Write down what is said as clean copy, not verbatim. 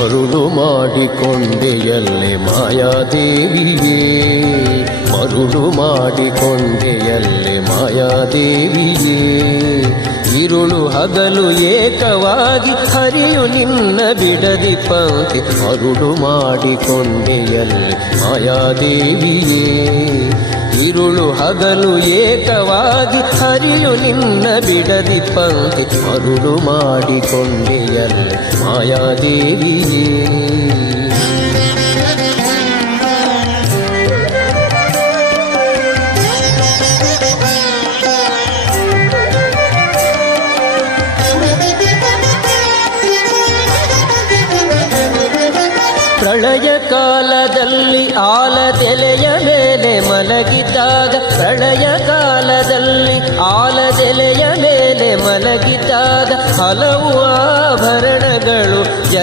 ಮರುಳು ಮಾಡಿಕೊಂಡೆಯಲ್ಲೇ ಮಾಯಾದೇವಿಯೇ, ಮರುಳು ಮಾಡಿಕೊಂಡೆಯಲ್ಲೇ ಮಾಯಾದೇವಿಯೇ. ಇರುಳು ಹಗಲು ಏಕವಾಗಿ ಹರಿಯು ನಿನ್ನ ಬಿಡದಿ ಪಂಕ್ತಿ, ಮರುಳು ಮಾಡಿಕೊಂಡೆಯಲ್ಲೇ ಮಾಯಾದೇವಿಯೇ. ಇರುಳು ಹಗಲು ಏಕವಾಗಿ ಹರಿಯು ನಿನ್ನ ಬಿಡದಿ ಪಂಕ್ತಿ, ಮರುಳು ಮಾಡಿಕೊಂಡೆಯಲ್ಲೇ ಮಾಯಾದೇವಿಯೇ. ಪ್ರಳಯ ಕಾಲದಲ್ಲಿ ಆಲದೆಲೆಯ ಮೇಲೆ ಮಲಗಿದ್ದಾಗ, ಪ್ರಳಯ ಕಾಲದಲ್ಲಿ ಆಲದೆಲೆಯ ಮೇಲೆ ಮಲಗಿದ್ದಾಗ ಹಲವು ಆಭರಣಗಳು